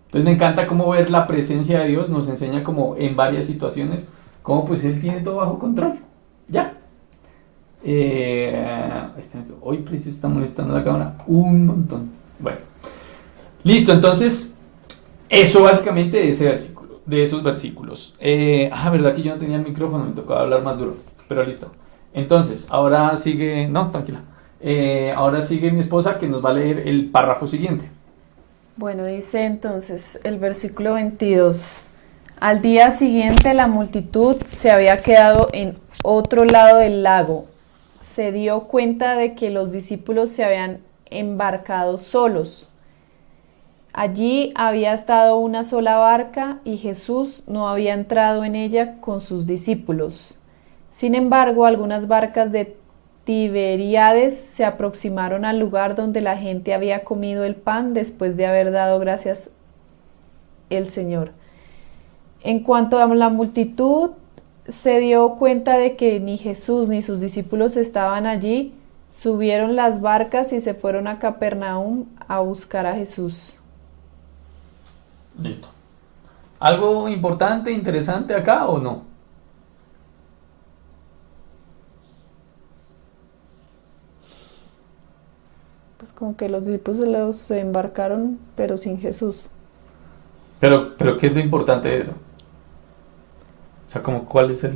Entonces me encanta cómo ver la presencia de Dios, nos enseña como en varias situaciones, cómo pues Él tiene todo bajo control. Ya. Espera que hoy Preciso está molestando la cámara un montón. Bueno, listo, entonces, eso básicamente de ese versículo, de esos versículos. Verdad que yo no tenía el micrófono, me tocaba hablar más duro, pero listo. Entonces, ahora sigue, no, tranquila. Ahora sigue mi esposa que nos va a leer el párrafo siguiente. Bueno, dice entonces el versículo 22. Al día siguiente la multitud se había quedado en otro lado del lago. Se dio cuenta de que los discípulos se habían embarcado solos. Allí había estado una sola barca y Jesús no había entrado en ella con sus discípulos. Sin embargo, algunas barcas de Tiberíades se aproximaron al lugar donde la gente había comido el pan después de haber dado gracias al Señor. En cuanto a la multitud, se dio cuenta de que ni Jesús ni sus discípulos estaban allí, subieron las barcas y se fueron a Capernaum a buscar a Jesús. Listo. ¿Algo importante, interesante acá o no? Pues como que los discípulos se embarcaron, pero sin Jesús. Pero ¿qué es lo importante de eso? O sea, como cuál es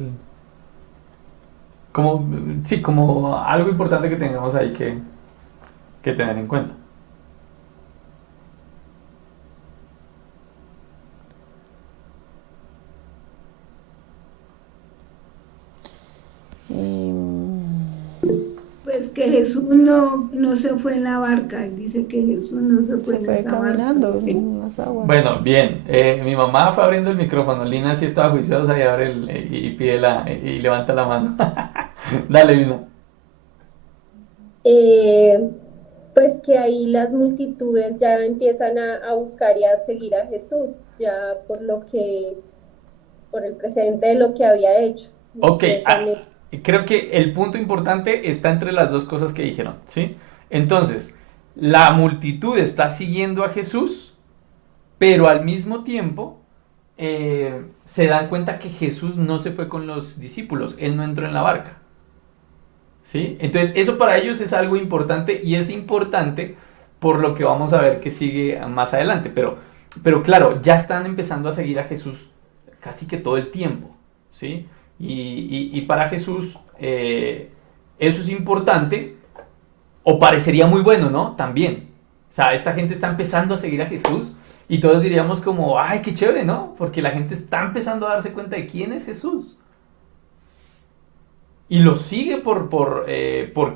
como algo importante que tengamos ahí que tener en cuenta. Pues que Jesús no se fue en la barca, dice que Jesús no se fue Se en fue esa barca. caminando en las aguas. Bueno, bien. Mi mamá fue abriendo el micrófono. Lina sí estaba juiciosa y abre y pide y levanta la mano. Dale, Lina. Pues que ahí las multitudes ya empiezan a buscar y a seguir a Jesús, ya por el presente de lo que había hecho. Ok, Empiezan creo que el punto importante está entre las dos cosas que dijeron, ¿sí? Entonces, la multitud está siguiendo a Jesús, pero al mismo tiempo se dan cuenta que Jesús no se fue con los discípulos, Él no entró en la barca, ¿sí? Entonces, eso para ellos es algo importante y es importante por lo que vamos a ver que sigue más adelante, pero claro, ya están empezando a seguir a Jesús casi que todo el tiempo, ¿sí? Y para Jesús eso es importante o parecería muy bueno, ¿no? También. O sea, esta gente está empezando a seguir a Jesús y todos diríamos como, ay, qué chévere, ¿no? Porque la gente está empezando a darse cuenta de quién es Jesús. Y lo sigue por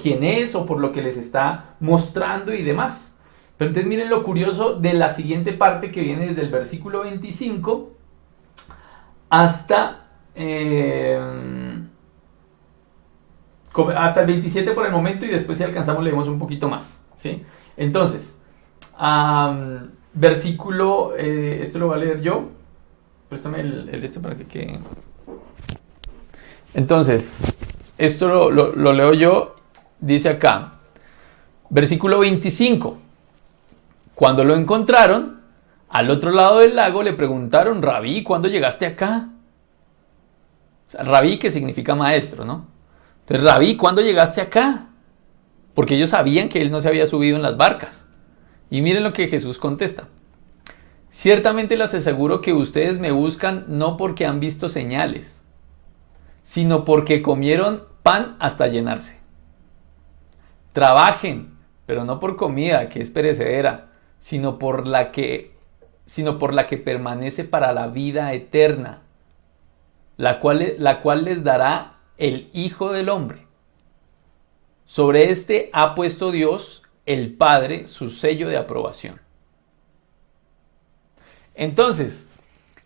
quién es o por lo que les está mostrando y demás. Pero entonces miren lo curioso de la siguiente parte que viene desde el versículo 25 hasta el 27 por el momento y después si alcanzamos leemos un poquito más, ¿sí? Entonces, versículo, esto lo voy a leer yo, préstame el este para que quede. Entonces, esto lo leo yo, dice acá, versículo 25, cuando lo encontraron, al otro lado del lago le preguntaron, Rabí, ¿cuándo llegaste acá? O sea, Rabí que significa maestro, ¿no? Entonces, Rabí, ¿cuándo llegaste acá? Porque ellos sabían que él no se había subido en las barcas. Y miren lo que Jesús contesta. Ciertamente les aseguro que ustedes me buscan no porque han visto señales, sino porque comieron pan hasta llenarse. Trabajen, pero no por comida que es perecedera, sino por la que permanece para la vida eterna, la cual les dará el Hijo del Hombre. Sobre este ha puesto Dios, el Padre, su sello de aprobación. Entonces,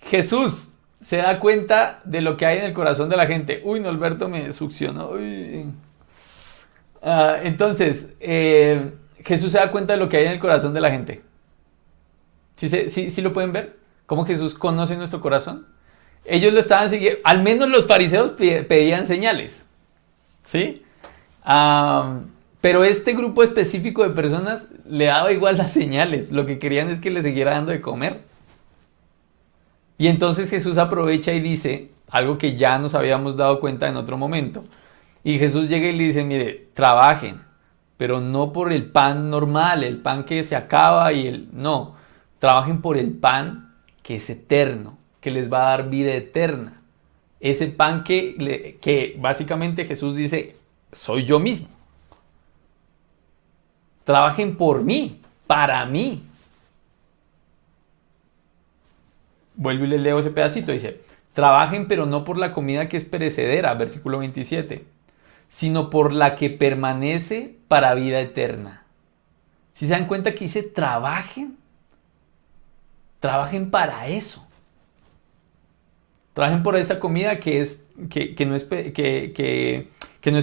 Jesús se da cuenta de lo que hay en el corazón de la gente. Uy, Norberto me succionó. Uy. Entonces, Jesús se da cuenta de lo que hay en el corazón de la gente. ¿Sí lo pueden ver? ¿Cómo Jesús conoce nuestro corazón? Ellos lo estaban siguiendo, al menos los fariseos pedían señales, ¿sí? Pero este grupo específico de personas le daba igual las señales, lo que querían es que le siguiera dando de comer. Y entonces Jesús aprovecha y dice algo que ya nos habíamos dado cuenta en otro momento. Y Jesús llega y le dice, mire, trabajen, pero no por el pan normal, el pan que se acaba no, trabajen por el pan que es eterno, que les va a dar vida eterna. Ese pan que básicamente Jesús dice, soy yo mismo. Trabajen por mí, para mí. Vuelvo y les leo ese pedacito, dice, trabajen pero no por la comida que es perecedera, versículo 27, sino por la que permanece para vida eterna. Si se dan cuenta que dice trabajen para eso. Trabajen por esa comida que no es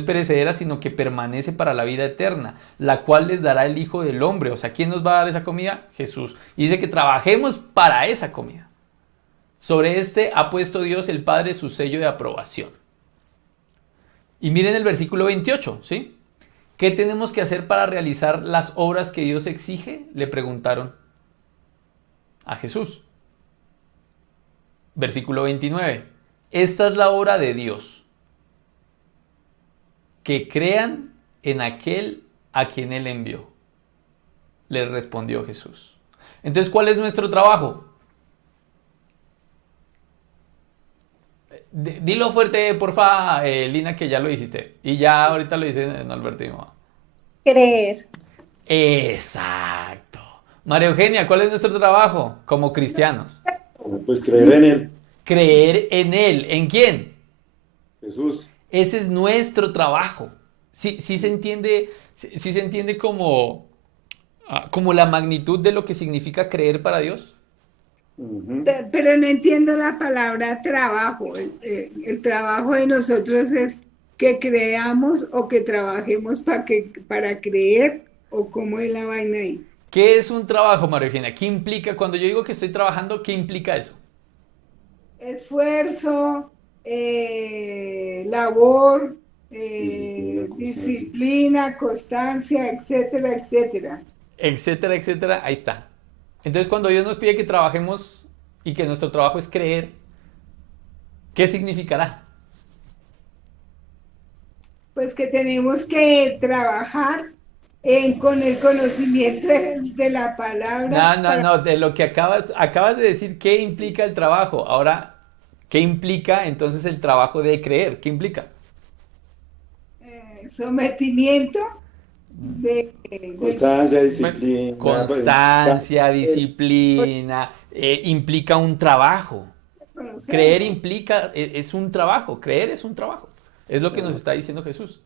perecedera, sino que permanece para la vida eterna, la cual les dará el Hijo del Hombre. O sea, ¿quién nos va a dar esa comida? Jesús. Y dice que trabajemos para esa comida. Sobre este ha puesto Dios el Padre su sello de aprobación. Y miren el versículo 28, ¿sí? ¿Qué tenemos que hacer para realizar las obras que Dios exige? Le preguntaron a Jesús. Versículo 29. Esta es la obra de Dios, que crean en aquel a quien Él envió. Le respondió Jesús. Entonces, ¿cuál es nuestro trabajo? Dilo fuerte, porfa, Lina, que ya lo dijiste. Y ya ahorita lo dice Alberto y mamá. Creer. Exacto. María Eugenia, ¿cuál es nuestro trabajo como cristianos? Pues creer en Él, Creer en Él. ¿En quién? Jesús. Ese es nuestro trabajo. Sí se entiende como la magnitud de lo que significa creer para Dios. Ujú. Pero no entiendo la palabra trabajo. El trabajo de nosotros es que creamos o que trabajemos para creer, o cómo es la vaina ahí. ¿Qué es un trabajo, María Eugenia? ¿Qué implica? Cuando yo digo que estoy trabajando, ¿qué implica eso? Esfuerzo, labor, Disciplina, constancia, etcétera, etcétera. Etcétera, etcétera. Ahí está. Entonces, cuando Dios nos pide que trabajemos y que nuestro trabajo es creer, ¿qué significará? Pues que tenemos que trabajar con el conocimiento de la palabra. No, de lo que acabas de decir, ¿qué implica el trabajo? Ahora, ¿qué implica entonces el trabajo de creer? ¿Qué implica? Sometimiento de Constancia, disciplina. Constancia, disciplina, implica un trabajo. conocer. Creer implica, es un trabajo, creer es un trabajo. Es lo que nos está diciendo Jesús.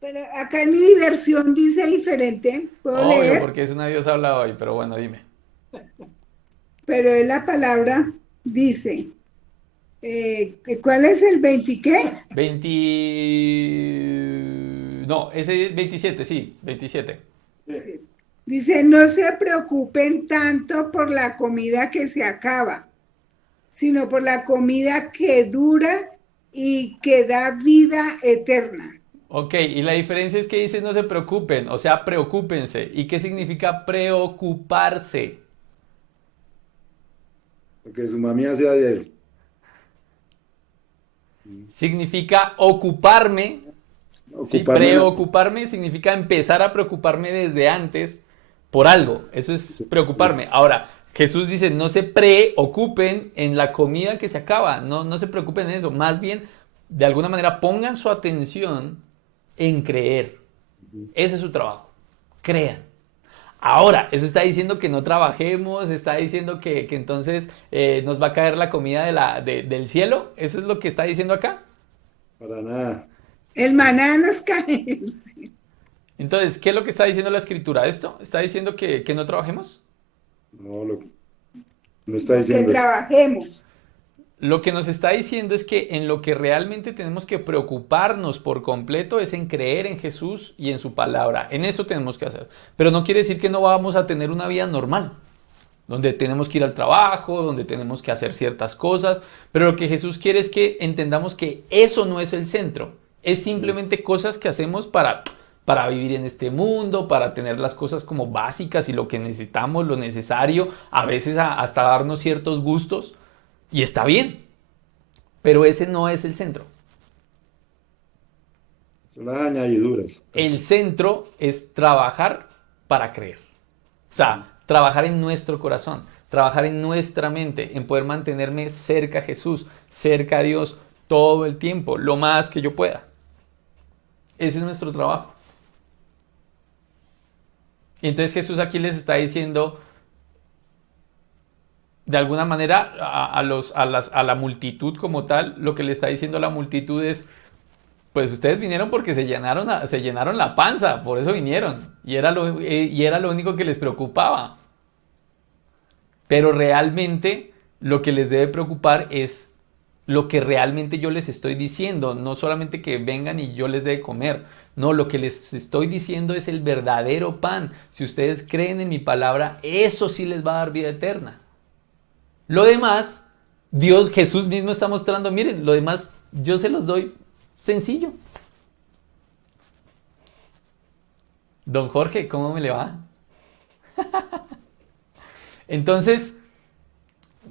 Pero acá en mi versión dice diferente, puedo Obvio, leer, porque es una Dios habla hoy, pero bueno, dime. pero en la palabra dice, ¿cuál es el 20 qué? 20... No, ese es 27, sí, 27. Dice, no se preocupen tanto por la comida que se acaba, sino por la comida que dura y que da vida eterna. Ok, y la diferencia es que dice no se preocupen, o sea, preocúpense. ¿Y qué significa preocuparse? Porque su mami hace ayer. Significa ocuparme. Sí, Ocuparme. preocuparme significa empezar a preocuparme desde antes por algo. Eso es preocuparme. Ahora, Jesús dice, no se preocupen en la comida que se acaba. No se preocupen en eso. Más bien, de alguna manera, pongan su atención en creer. Ese es su trabajo. Crean. Ahora, eso está diciendo que no trabajemos, está diciendo que entonces nos va a caer la comida del cielo. ¿Eso es lo que está diciendo acá? Para nada. El maná nos cae. Entonces, ¿qué es lo que está diciendo la escritura? ¿Esto? ¿Está diciendo que no trabajemos? No está Que diciendo eso. trabajemos. Lo que nos está diciendo es que en lo que realmente tenemos que preocuparnos por completo es en creer en Jesús y en su palabra. En eso tenemos que hacer. Pero no quiere decir que no vamos a tener una vida normal, donde tenemos que ir al trabajo, donde tenemos que hacer ciertas cosas. Pero lo que Jesús quiere es que entendamos que eso no es el centro. Es simplemente cosas que hacemos para vivir en este mundo, para tener las cosas como básicas y lo que necesitamos, lo necesario, a veces hasta darnos ciertos gustos. Y está bien, pero ese no es el centro. Son las añadiduras. El centro es trabajar para creer. O sea, trabajar en nuestro corazón, trabajar en nuestra mente, en poder mantenerme cerca a Jesús, cerca a Dios todo el tiempo, lo más que yo pueda. Ese es nuestro trabajo. Y entonces Jesús aquí les está diciendo, de alguna manera, a la multitud como tal, lo que le está diciendo a la multitud es, pues ustedes vinieron porque se llenaron la panza, por eso vinieron. Y era lo único que les preocupaba. Pero realmente lo que les debe preocupar es lo que realmente yo les estoy diciendo. No solamente que vengan y yo les dé comer. No, lo que les estoy diciendo es el verdadero pan. Si ustedes creen en mi palabra, eso sí les va a dar vida eterna. Lo demás, Jesús mismo está mostrando, miren, lo demás yo se los doy sencillo. Don Jorge, ¿cómo me le va? Entonces,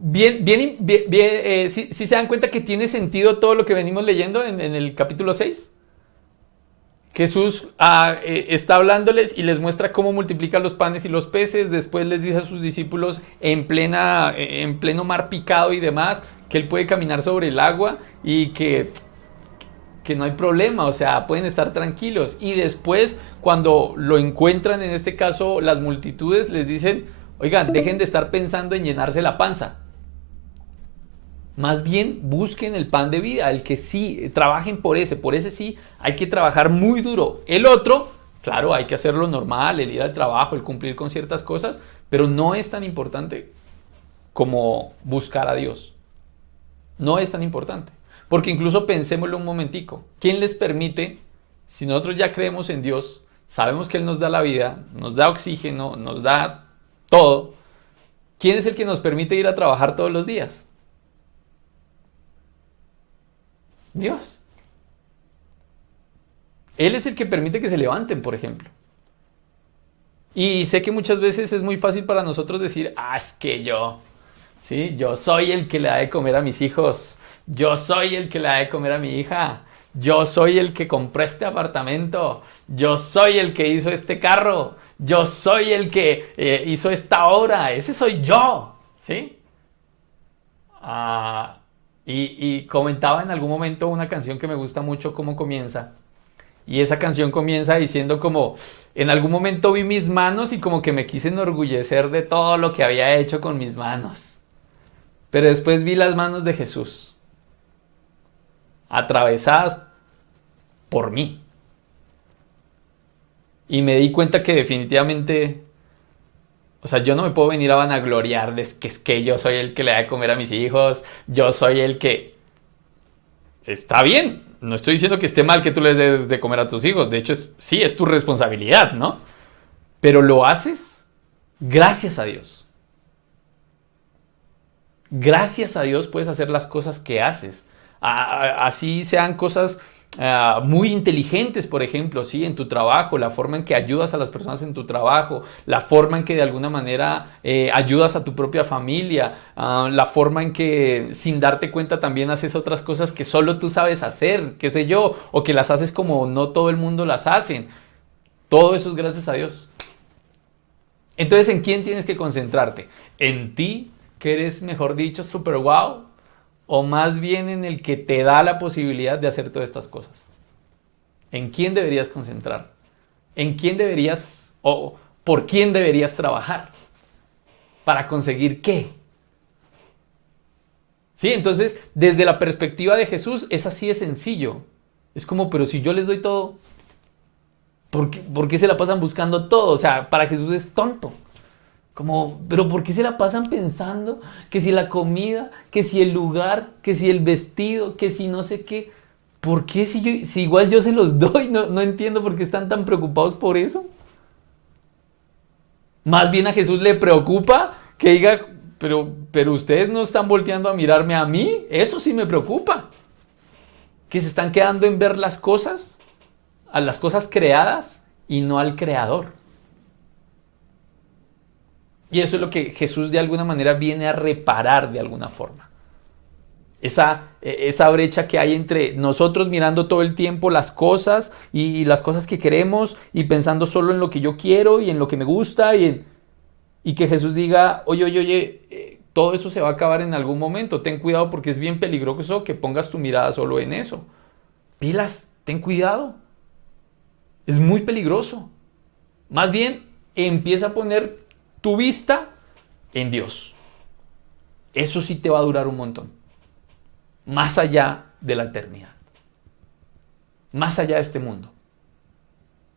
¿sí se dan cuenta que tiene sentido todo lo que venimos leyendo en el capítulo 6? Jesús está hablándoles y les muestra cómo multiplica los panes y los peces. Después les dice a sus discípulos en pleno mar picado y demás, que él puede caminar sobre el agua y que no hay problema, o sea, pueden estar tranquilos. Y después, cuando lo encuentran, en este caso las multitudes, les dicen, oigan, dejen de estar pensando en llenarse la panza. Más bien busquen el pan de vida, el que sí, trabajen por ese sí hay que trabajar muy duro. El otro, claro, hay que hacerlo normal, el ir al trabajo, el cumplir con ciertas cosas, pero no es tan importante como buscar a Dios. No es tan importante. Porque incluso pensémoslo un momentico, ¿quién les permite, si nosotros ya creemos en Dios, sabemos que Él nos da la vida, nos da oxígeno, nos da todo, ¿quién es el que nos permite ir a trabajar todos los días? Dios. Él es el que permite que se levanten, por ejemplo. Y sé que muchas veces es muy fácil para nosotros decir, es que yo soy el que le da de comer a mis hijos, yo soy el que le da de comer a mi hija, yo soy el que compró este apartamento, yo soy el que hizo este carro, yo soy el que hizo esta obra, ese soy yo, ¿sí? Y comentaba en algún momento una canción que me gusta mucho cómo comienza. Y esa canción comienza diciendo como, en algún momento vi mis manos y como que me quise enorgullecer de todo lo que había hecho con mis manos. Pero después vi las manos de Jesús, atravesadas por mí. Y me di cuenta que definitivamente, o sea, yo no me puedo venir a vanagloriar de que es que yo soy el que le da de comer a mis hijos, yo soy el que... Está bien, no estoy diciendo que esté mal que tú les des de comer a tus hijos, de hecho sí, es tu responsabilidad, ¿no? Pero lo haces gracias a Dios. Gracias a Dios puedes hacer las cosas que haces. Así sean cosas muy inteligentes, por ejemplo, ¿sí? En tu trabajo, la forma en que ayudas a las personas en tu trabajo, la forma en que de alguna manera ayudas a tu propia familia, la forma en que sin darte cuenta también haces otras cosas que solo tú sabes hacer, qué sé yo, o que las haces como no todo el mundo las hacen. Todo eso es gracias a Dios. Entonces, ¿en quién tienes que concentrarte? ¿En ti, que eres, mejor dicho, super wow? ¿O más bien en el que te da la posibilidad de hacer todas estas cosas? ¿En quién deberías concentrar? ¿En quién deberías o por quién deberías trabajar? ¿Para conseguir qué? Sí, entonces, desde la perspectiva de Jesús, es así de sencillo. Es como, pero si yo les doy todo, ¿por qué se la pasan buscando todo? O sea, para Jesús es tonto. Como, pero ¿por qué se la pasan pensando que si la comida, que si el lugar, que si el vestido, que si no sé qué? ¿Por qué si igual yo se los doy? No entiendo por qué están tan preocupados por eso. Más bien a Jesús le preocupa que diga, pero ustedes no están volteando a mirarme a mí. Eso sí me preocupa. Que se están quedando en ver las cosas, a las cosas creadas y no al creador. Y eso es lo que Jesús de alguna manera viene a reparar de alguna forma. Esa brecha que hay entre nosotros mirando todo el tiempo las cosas y las cosas que queremos y pensando solo en lo que yo quiero y en lo que me gusta y que Jesús diga, oye, todo eso se va a acabar en algún momento, ten cuidado porque es bien peligroso que pongas tu mirada solo en eso. Pilas, ten cuidado. Es muy peligroso. Más bien, empieza a poner tu vista en Dios. Eso sí te va a durar un montón. Más allá de la eternidad. Más allá de este mundo.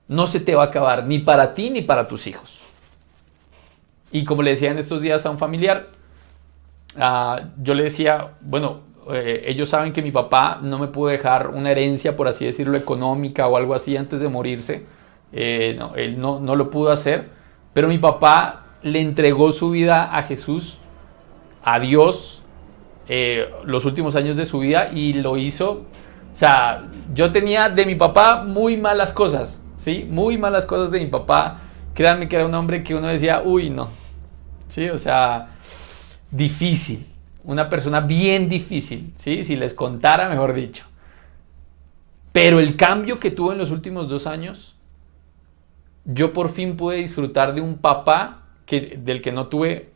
No se te va a acabar ni para ti ni para tus hijos. Y como le decía en estos días a un familiar, yo le decía, bueno, ellos saben que mi papá no me pudo dejar una herencia, por así decirlo, económica o algo así antes de morirse. No, él no lo pudo hacer. Pero mi papá le entregó su vida a Jesús, a Dios, los últimos años de su vida y lo hizo. O sea, yo tenía de mi papá muy malas cosas, ¿sí? Muy malas cosas de mi papá. Créanme que era un hombre que uno decía, uy, no. Sí, o sea, difícil. Una persona bien difícil, ¿sí? Si les contara, mejor dicho. Pero el cambio que tuvo en los últimos 2 años, yo por fin pude disfrutar de un papá del que no tuve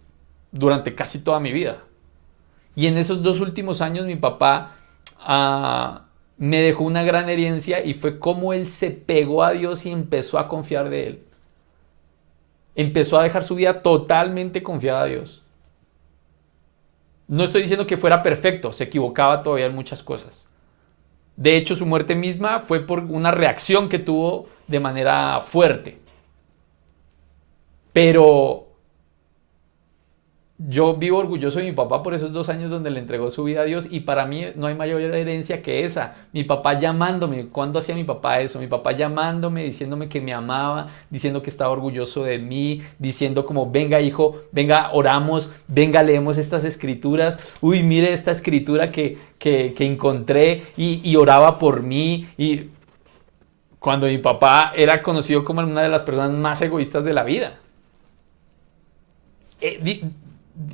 durante casi toda mi vida. Y en esos 2 últimos años mi papá me dejó una gran herencia y fue como él se pegó a Dios y empezó a confiar de él. Empezó a dejar su vida totalmente confiada a Dios. No estoy diciendo que fuera perfecto, se equivocaba todavía en muchas cosas. De hecho, su muerte misma fue por una reacción que tuvo de manera fuerte. Pero yo vivo orgulloso de mi papá por esos 2 años donde le entregó su vida a Dios y para mí no hay mayor herencia que esa. Mi papá llamándome, ¿cuándo hacía mi papá eso? Mi papá llamándome, diciéndome que me amaba, diciendo que estaba orgulloso de mí, diciendo como, venga hijo, venga oramos, venga leemos estas escrituras, uy mire esta escritura que encontré y oraba por mí. Y cuando mi papá era conocido como una de las personas más egoístas de la vida.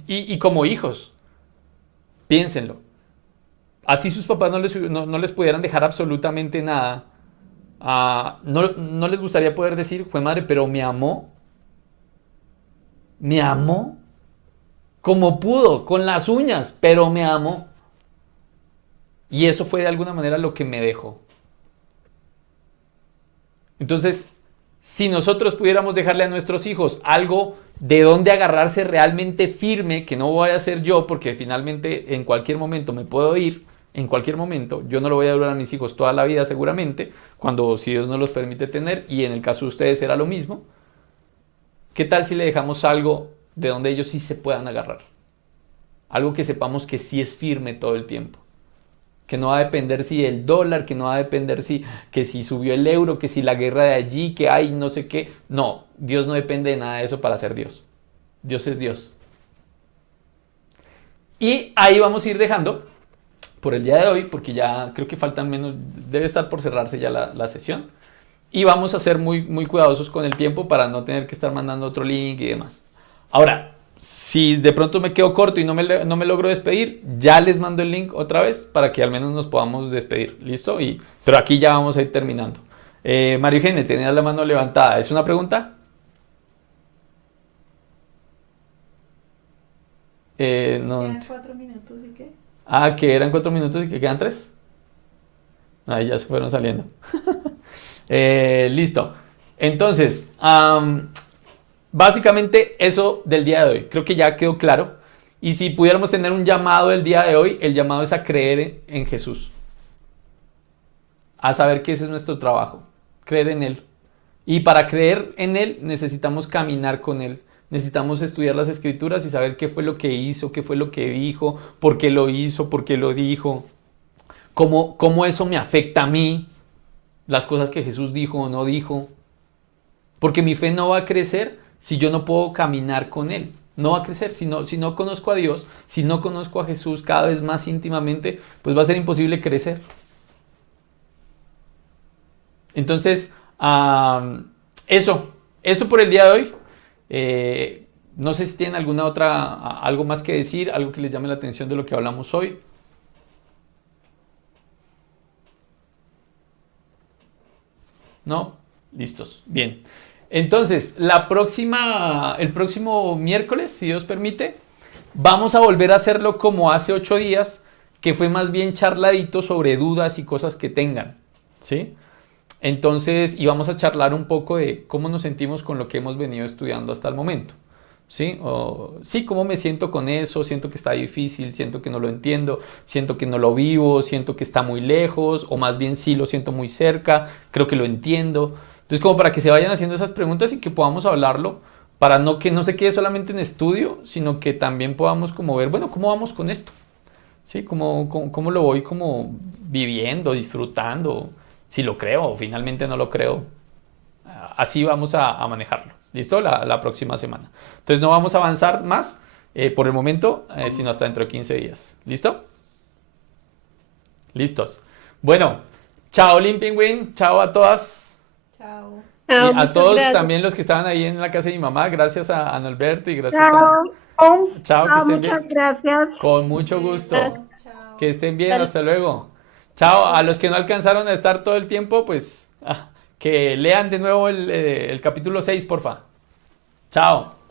Y como hijos, piénsenlo. Así sus papás no les pudieran dejar absolutamente nada. No les gustaría poder decir, fue madre, pero me amó. Me amó. Como pudo, con las uñas, pero me amó. Y eso fue de alguna manera lo que me dejó. Entonces, si nosotros pudiéramos dejarle a nuestros hijos algo de dónde agarrarse realmente firme, que no voy a hacer yo, porque finalmente en cualquier momento me puedo ir, en cualquier momento, yo no lo voy a durar a mis hijos toda la vida seguramente, si Dios no los permite tener, y en el caso de ustedes será lo mismo. ¿Qué tal si le dejamos algo de donde ellos sí se puedan agarrar? Algo que sepamos que sí es firme todo el tiempo. Que no va a depender si el dólar, que no va a depender que si subió el euro, que si la guerra de allí, que hay no sé qué. No, Dios no depende de nada de eso para ser Dios. Dios es Dios. Y ahí vamos a ir dejando por el día de hoy, porque ya creo que faltan menos, debe estar por cerrarse ya la sesión. Y vamos a ser muy, muy cuidadosos con el tiempo para no tener que estar mandando otro link y demás. Ahora, si de pronto me quedo corto y no me logro despedir, ya les mando el link otra vez para que al menos nos podamos despedir. ¿Listo? Pero aquí ya vamos a ir terminando. María Eugenia, tenías la mano levantada. ¿Es una pregunta? No. Quedan 4 minutos y qué. Que eran 4 minutos y que quedan 3. Ahí ya se fueron saliendo. Listo. Entonces, básicamente eso del día de hoy. Creo que ya quedó claro. Y si pudiéramos tener un llamado del día de hoy, el llamado es a creer en Jesús. A saber que ese es nuestro trabajo. Creer en Él. Y para creer en Él necesitamos caminar con Él. necesitamos estudiar las Escrituras y saber qué fue lo que hizo, qué fue lo que dijo, por qué lo hizo, por qué lo dijo, cómo eso me afecta a mí, las cosas que Jesús dijo o no dijo. Porque mi fe no va a crecer si yo no puedo caminar con Él. No va a crecer si no conozco a Dios, si no conozco a Jesús cada vez más íntimamente, pues va a ser imposible crecer. Entonces, eso por el día de hoy. No sé si tienen algo más que decir, algo que les llame la atención de lo que hablamos hoy. ¿No? Listos. Bien. Entonces, el próximo miércoles, si Dios permite, vamos a volver a hacerlo como hace 8 días, que fue más bien charladito sobre dudas y cosas que tengan, ¿sí? Entonces, y vamos a charlar un poco de cómo nos sentimos con lo que hemos venido estudiando hasta el momento, ¿sí? Sí, cómo me siento con eso, siento que está difícil, siento que no lo entiendo, siento que no lo vivo, siento que está muy lejos, o más bien sí lo siento muy cerca, creo que lo entiendo. Entonces, como para que se vayan haciendo esas preguntas y que podamos hablarlo, para que no se quede solamente en estudio, sino que también podamos como ver, bueno, ¿cómo vamos con esto? ¿Sí? ¿Cómo lo voy como viviendo, disfrutando? Si lo creo o finalmente no lo creo. Así vamos a manejarlo. ¿Listo? La próxima semana. Entonces no vamos a avanzar más por el momento, sino hasta dentro de 15 días. ¿Listo? Listos. Bueno, chao Limpingwin, chao a todas. Chao. Y Chao, a muchas todos gracias. también los que estaban ahí en la casa de mi mamá, gracias a Norberto y gracias Chao. Chao, que estén Muchas bien. gracias. Con mucho gusto. Chao. Que estén bien, Hasta hasta luego. Chao, a los que no alcanzaron a estar todo el tiempo, pues que lean de nuevo el capítulo 6, porfa. Chao.